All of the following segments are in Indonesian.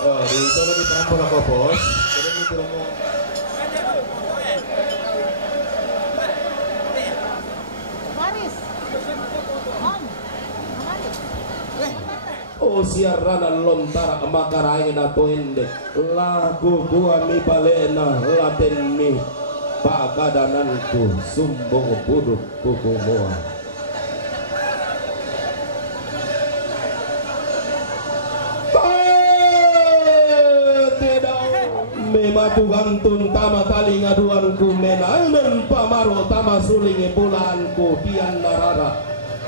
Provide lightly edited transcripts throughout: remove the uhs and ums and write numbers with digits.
Oh, dito lagi tampol ako, boss. Pero dito mo. Maris. Om. Maris. O siarana lontara makarain na tuinde lagu gua mi balena laten mi pakadananku sumbong buduk kuku mua tidak mematu gantun tama tali ngaduanku menanen pamaro tama sulingi bulanku dian narara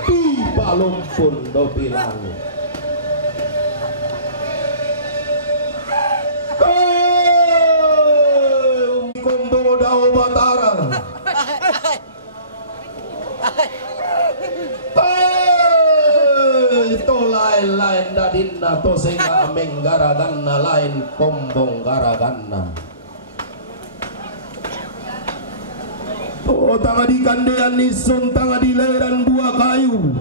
di balumpun do bilang Kumbo daw Batara ito lain-lain dadin na to sehingga ameng garagan na lain kombong garagan na oh tanga di kandean nisun tanga di leran buah kayu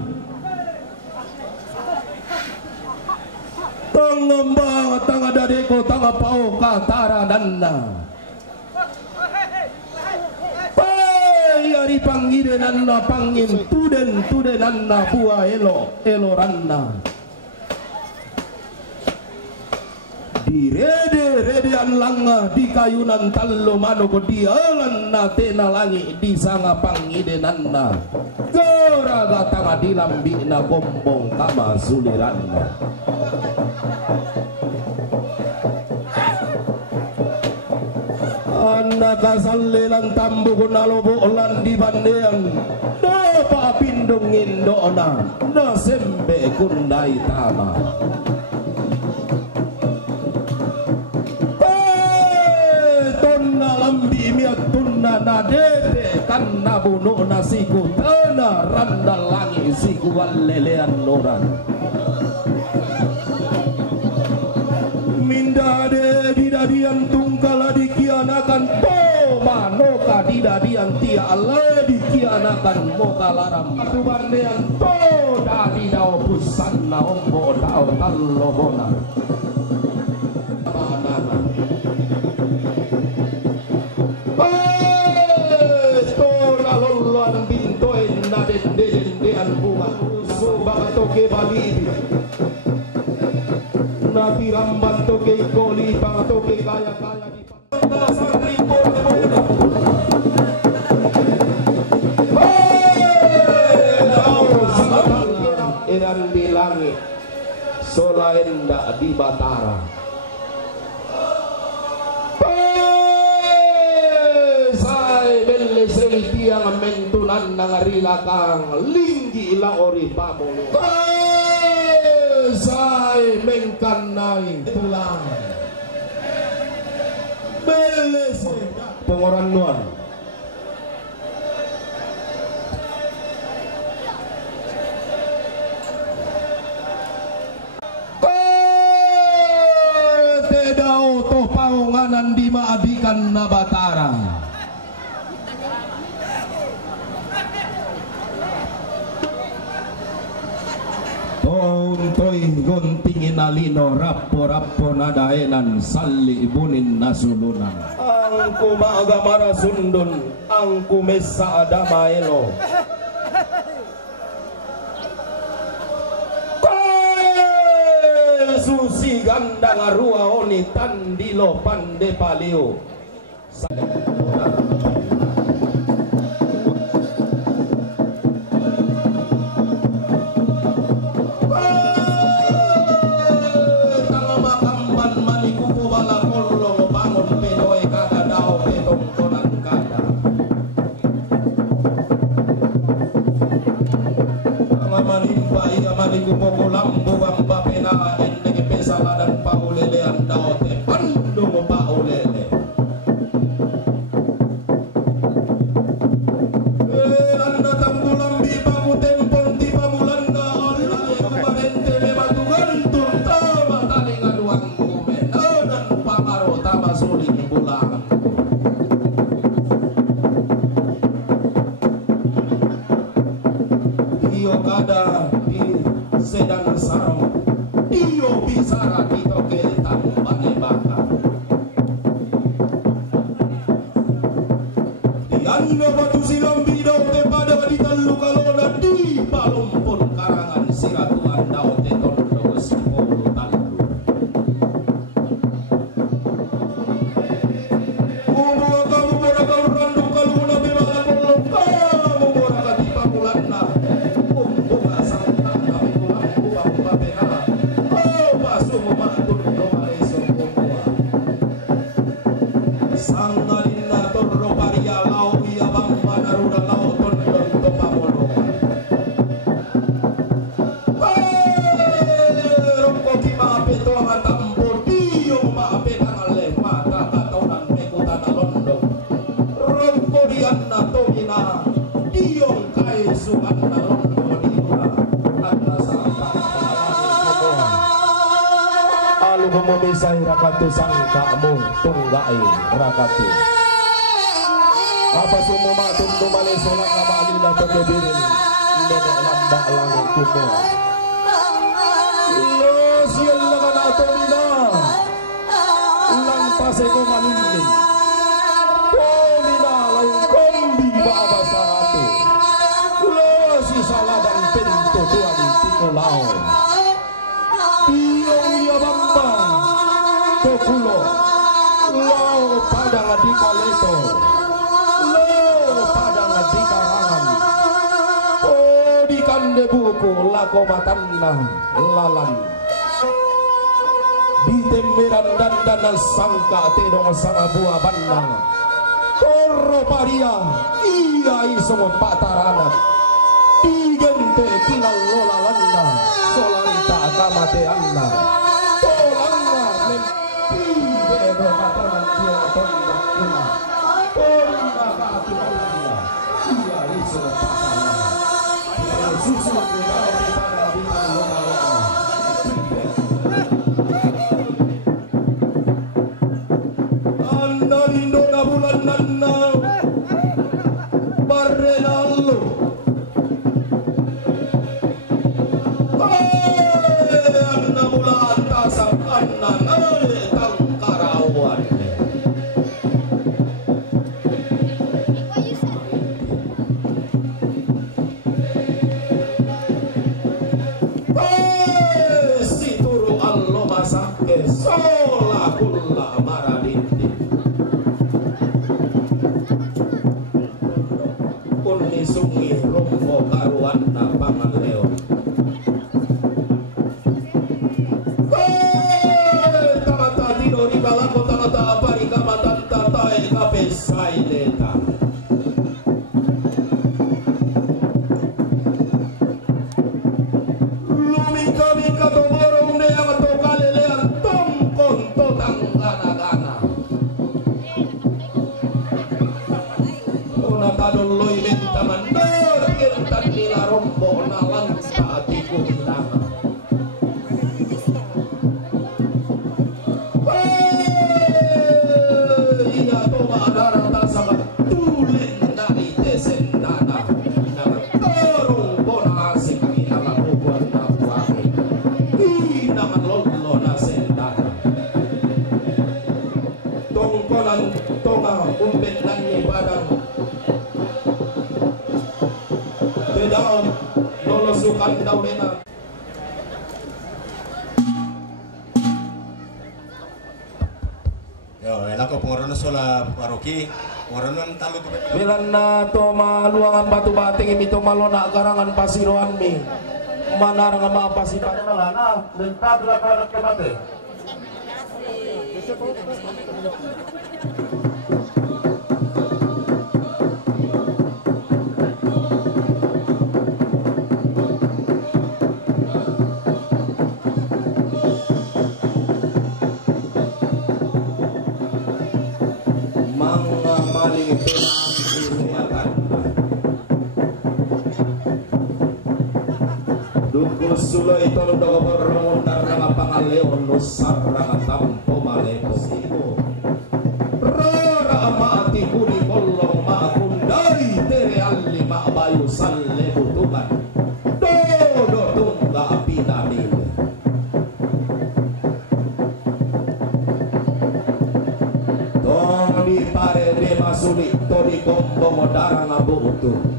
tangamba tanga dadeko tanga pao katara danna Ari pangidenanna pangin tudenanna buah elo ranna di redean langa di kayunan tallo mano ko di alanna tena langi di sanga pangidenanna goraga tanga dilambina gombong kama suliranna anak kasalilan tambu kunalobo lan di bandean do pa pindungin dona do sembe kundai tama tonna lambi miat tunna nadete kanna bunuh nasiku tana randal langi siku walelean noran mindade didadian tungkala dikianakan po manoka didadian tia ala dikianakan moka laram tubandean po dadi dao pusanna ombo dao tallobona banana tora lolloan bintoen naden bunga subang toke balibi nabi ramban toke koli bang toke kaya di pasar ribu eran di langit solain dak di Batara sai belle sei tiang mentunan nangarilakang linggi ila ori pamulu sai mengkanai tulang beles pengoran nuan tedau toh paunganan di maadikan na Batara Toy gontingin alino rapo nadaenan sali ibunin nasulunan angku maagamara sundun angku mesa adamaelo susi ganda ngarua oni tandilo pande palio maniku moko lambu bamba pena endege pesala dan paulele andao te pandung paulele alu memisai rakatu sangkamu tunggai rakatu apa semua matum dumane solang nama alila tekebirin nenek lambak langit kumur lo sial lengan atomina lang paseko malinding komina lau kombi baba saratu lo si saladan pintu tuan tiko lao Iyong iya bambang Tokulo Lo padang di kaleto Lo padang di karangan Oh di kande buku lako matanna lalan Di temberan dandan sangka tedong sanga buah bandang Toro paria Iya isong patarana Di gente kinal lola landa Solanta akamate anna Tolanga mempi Bedo mataran tia tonda kuna Tonda katu alanda Iya iso patarana Susu kita pada bintang lola landa Anda lindo na bulan nana Barrenallo Anna mula antasang anna ngale tang karawan si turu allo masake sola kulla maradindi kunni sungi rombo karuanna pangaleo Saileta Lumika mika tomorong ne ang to kalelean tongkon to tanggana-gana Una kadoloy mentaman dor kirtan nila rombo na langsa ati kundanga Sukan daw nena yo elako pengorono sola paroki pengorono talo bilan na to maluangan batu bating imi to malona garangan pasiroan mi manar nga mapasipan na lentad la para kemate Sulay tolong daw bermontar nga pangaleon nusar nga tampo malepo rara amati kuni kolong maakundari tere alli maabayo salle butuban dodo tungga api namin tong di pare de masulit to di kombo modara nga buutu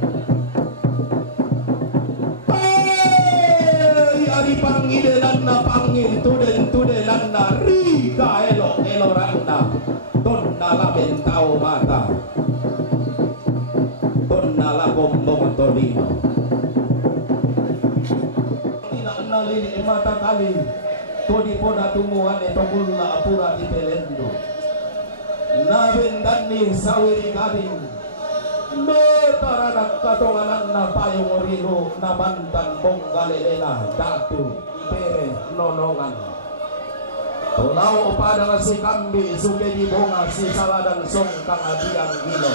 pangidelan na pangin tuden na rika elo randa tonna la bentao mata tonna la bombong tolino ina na lili mata kali todi poda tumuhan eto bulla apura di pelendo na bendani sawiri gading Betaranak katonganan na payong riro na mantan bonggalelena datu pere nonongan Tulaw pada si kambi suge di bonga si saladan song kang adiang gilo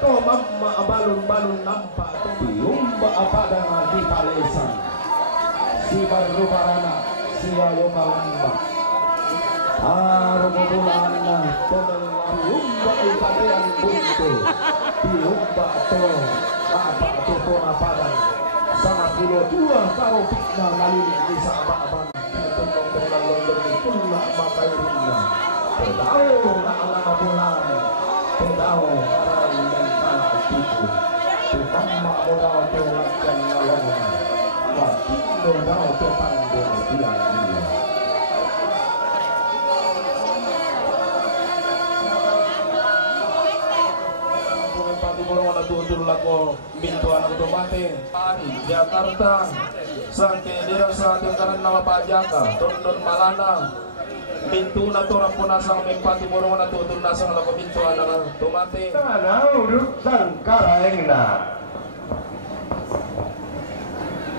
to mamma balun nampak to yumba pada di palesan si baru barana sia yo kalamba arubulan na umba ipadean buntu diumba to apa to pona padang sangat pulo dua kau pikna ngalili di sabak-abang tentang dengan london itulah makairina pedao na alama bulan pedao karai dan tanah tipu Tama modal pelakkan ngalona tapi modal petandor bilang dia pati borong na tutur lako bintuan otomatis Jakarta sangke dira sa tingkaran nama pajaka Tondon Malana pintu na to rapon nasang mempati borong na tutur nasang lako bintuan na otomatis na urut sang karaeng na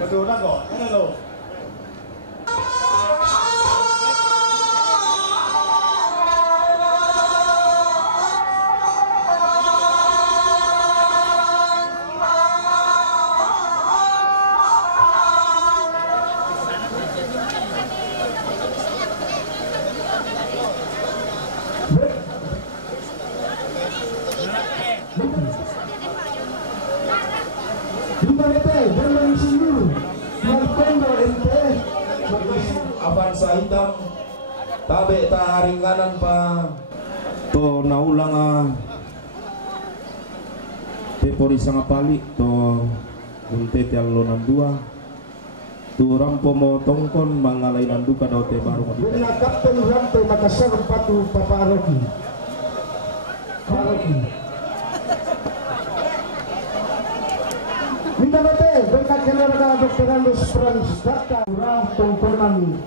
Betul na ko, ano lo? Avanza hitam tabe taringanan pa to naulang tepori sanga pali to unte tialonan dua tu rampo mo tongkon mangalai nanduka daute baru Bila Kapten Rampo Makassar Patu Papa Aroki Minta bete berkat keluarga Dr. Andus Frans Data Urah Tongkonan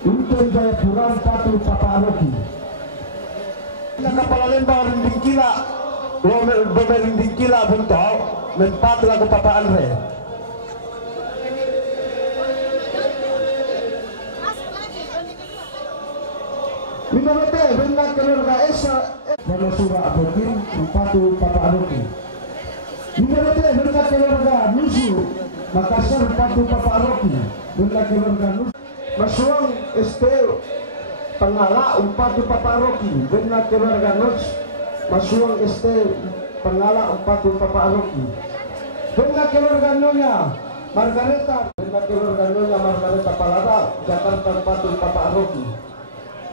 Untung Jaya Puram Patu Papa Aroki Bila kapal lembah rinding kila rinding kila buntok Mempatu lagu Papa Andre Minta bete berkat keluarga Esa Mana surah Abokin Patu Papa Aroki Minta berkat keluarga Nusu Makassar Patu Papa Aroki berkat keluarga Nusu Masuang Estel Pengala Patu Papa Aroki berkat keluarga Nus Masuang Estel Pengala Patu Papa Aroki berkat keluarga Nyonya Margareta berkat keluarga Nyonya Margareta Palada Jakarta Patu Papa Aroki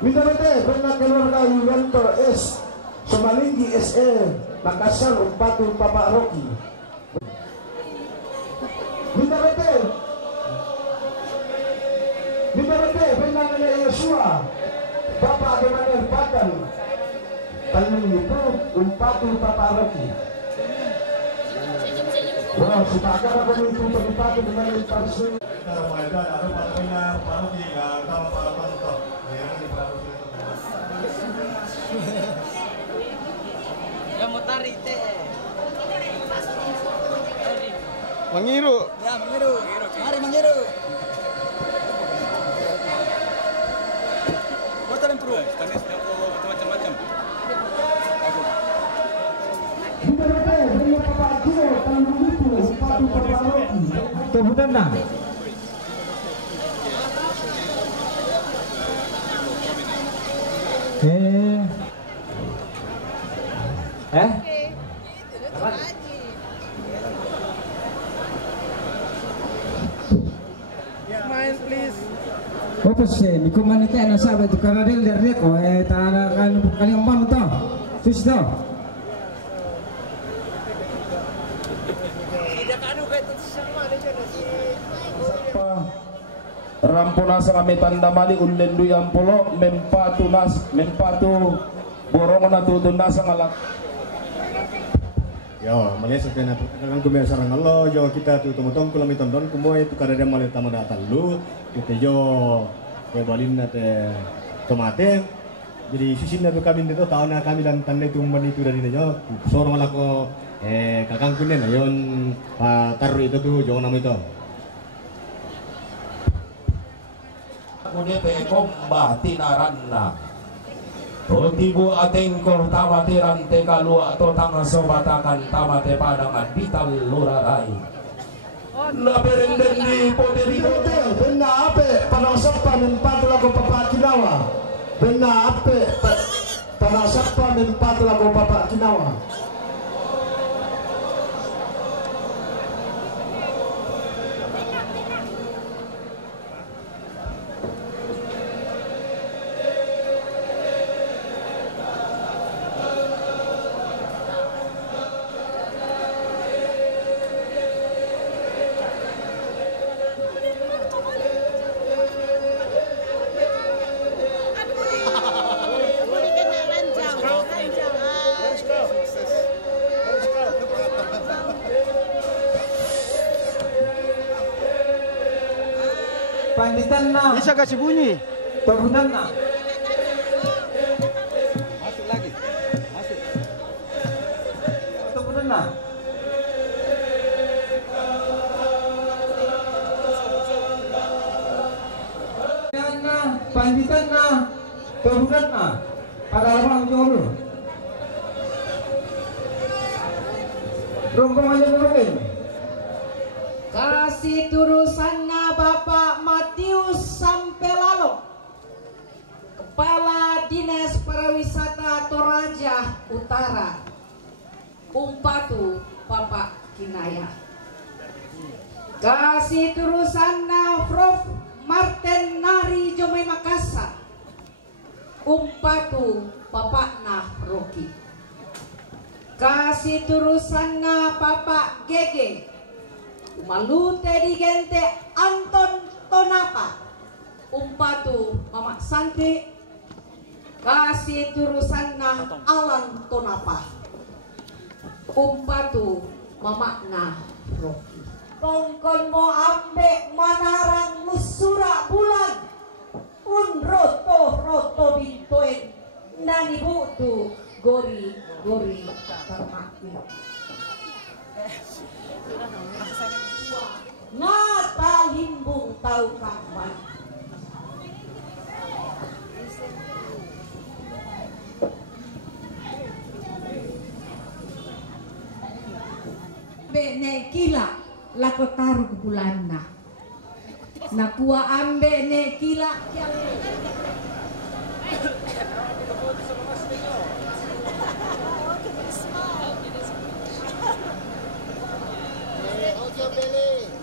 Minta berkat keluarga Yulianto S Somalinggi SE Makassar Patu Papa Aroki Minta benang oleh Yosua Bapak Gemaner Pakan Tanung itu Patu Papa Aroki Wah, sepakat apa itu Patu dengan Parsu Kita mereka ada patungnya paroki yang kalau parapan toh yang di paroki Ya mau tarik teh. Mengiru Ya mengiru. Mari mengiru. Motor yang pro. Stanis macam-macam. Minta beri Papa Akio Tanung itu Patu Papa Aroki Kemudian nah Smile please. Apa sih? Di komunitas yang sahabat itu karena dia dari kau tanah kali yang mana tu? Sudah. Rampona sa kami tanda mali ulen duyang polo mempatu borong na tutun nasa ngalak. Yo, Malaysia kena kan kumia sarang Allah, yo kita tu tumutong kulam itondon kumoy tu kada dia malit tamu datang lu, kita yo balin nate tomate. Jadi sisin na tu kami dito tahun na kami dan tanda itu umban itu dari yo. Sorong alako kakang kunen ayon taruh itu tu jo nama itu. Kunete komba tinaranna Totibu atengko tamatiran te kalua to tanga sobatakan tamate padangan bital lurarai na berenden di poteri Benda ape panasapa mempatu lagu papa kinawa. Benda ape panasapa mempatu lagu papa kinawa. Panditan na. Bisa kasih bunyi. Bangunan na. Masuk lagi. Masuk. Bangunan na. Panditan na. Bangunan na. Pada orang jolo. Rombongan aja mungkin. Kasih turusanna Bapak Matius Sampelalo, Kepala Dinas Pariwisata Toraja Utara, Umpatu Bapak Kinaya. Kasih turusanna Prof Martin Nari Jomai Makassar, Umpatu Bapak Nah Roki. Kasih turusanna Bapak Gege Malute di gente Anton Tonapa, Umpatu Mama Santi. Kasih turusanna Alan Tonapa, Umpatu Mama Nah Roki. Kongkon mo ambek manarang musura bulan, roto bintoen nani butu gori termakin. Ngata limbung tahu kapan. Bene kila lako taruh bulan na kuah ambe ne kila. Ojo beli.